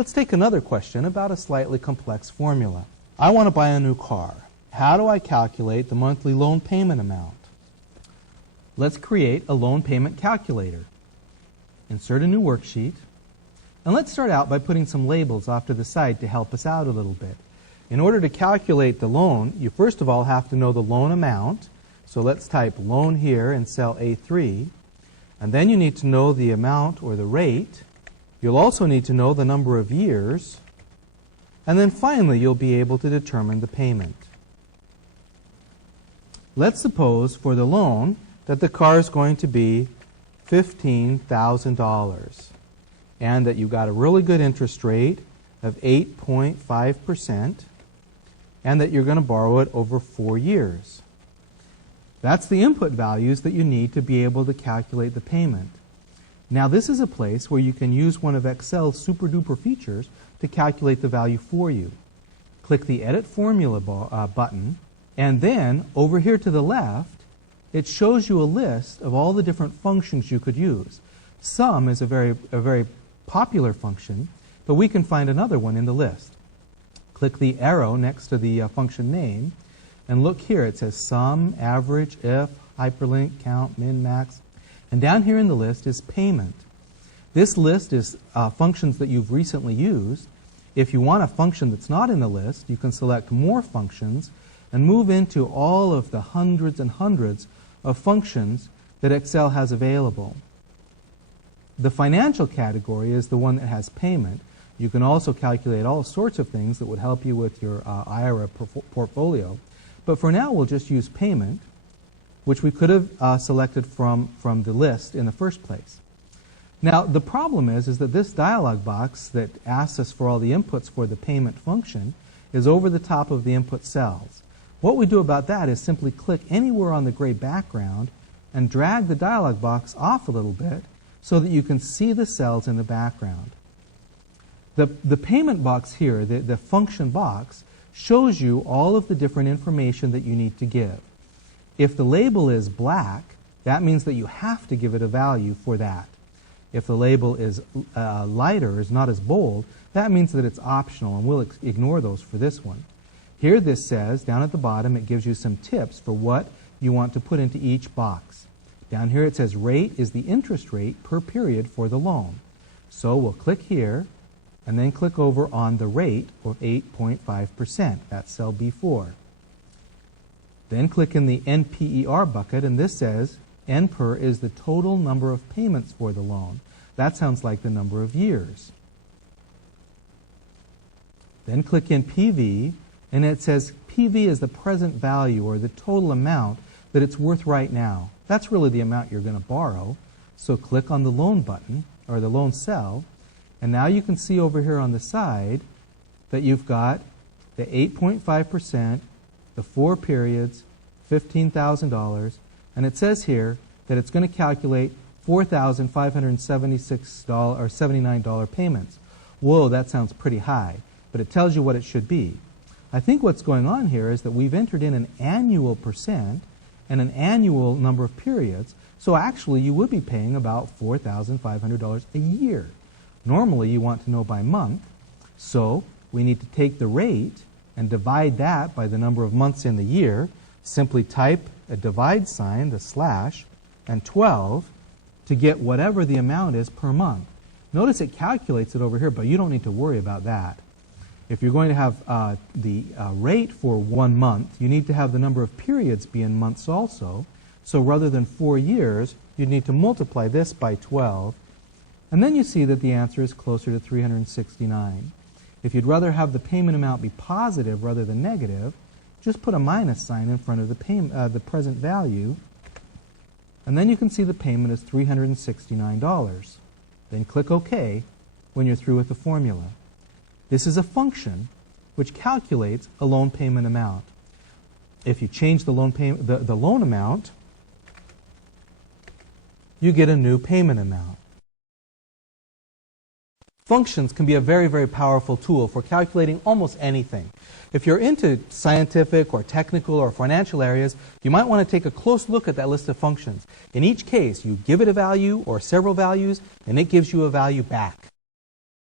Let's take another question about a slightly complex formula. I want to buy a new car. How do I calculate the monthly loan payment amount? Let's create a loan payment calculator. Insert a new worksheet. And let's start out by putting some labels off to the side to help us out a little bit. In order to calculate the loan, you first of all have to know the loan amount. So let's type loan here in cell A3. And then you need to know the amount or the rate. You'll also need to know the number of years. And then finally, you'll be able to determine the payment. Let's suppose for the loan that the car is going to be $15,000 and that you've got a really good interest rate of 8.5% and that you're going to borrow it over 4 years. That's the input values that you need to be able to calculate the payment. Now this is a place where you can use one of Excel's super duper features to calculate the value for you. Click the Edit Formula button, and then over here to the left it shows you a list of all the different functions you could use. Sum is a very popular function, but we can find another one in the list. Click the arrow next to the function name, and look here. It says sum, average, if, hyperlink, count, min, max. And down here in the list is payment. This list is functions that you've recently used. If you want a function that's not in the list, you can select more functions and move into all of the hundreds and hundreds of functions that Excel has available. The financial category is the one that has payment. You can also calculate all sorts of things that would help you with your IRA portfolio. But for now, we'll just use payment, which we could have selected from the list in the first place. Now, the problem is that this dialog box that asks us for all the inputs for the payment function is over the top of the input cells. What we do about that is simply click anywhere on the gray background and drag the dialog box off a little bit so that you can see the cells in the background. The payment box here, the function box, shows you all of the different information that you need to give. If the label is black, that means that you have to give it a value for that. If the label is lighter, is not as bold, that means that it's optional, and we'll ignore those for this one. Here this says, down at the bottom, it gives you some tips for what you want to put into each box. Down here it says rate is the interest rate per period for the loan. So we'll click here, and then click over on the rate of 8.5%. That's cell B4. Then click in the NPER bucket, and this says NPER is the total number of payments for the loan. That sounds like the number of years. Then click in PV, and it says PV is the present value or the total amount that it's worth right now. That's really the amount you're going to borrow. So click on the loan button or the loan cell, and now you can see over here on the side that you've got the 8.5%, the 4 periods, $15,000, and it says here that it's going to calculate $4,576 or $79 payments. Whoa, that sounds pretty high, but it tells you what it should be. I think what's going on here is that we've entered in an annual percent and an annual number of periods, so actually you would be paying about $4,500 a year. Normally you want to know by month, so we need to take the rate and divide that by the number of months in the year. Simply type a divide sign, the slash, and 12 to get whatever the amount is per month. Notice it calculates it over here, but you don't need to worry about that. If you're going to have the rate for 1 month, you need to have the number of periods be in months also. So rather than 4 years, you'd need to multiply this by 12. And then you see that the answer is closer to 369. If you'd rather have the payment amount be positive rather than negative, just put a minus sign in front of the present value. And then you can see the payment is $369. Then click OK when you're through with the formula. This is a function which calculates a loan payment amount. If you change the loan amount, you get a new payment amount. Functions can be a very, very powerful tool for calculating almost anything. If you're into scientific or technical or financial areas, you might want to take a close look at that list of functions. In each case, you give it a value or several values, and it gives you a value back.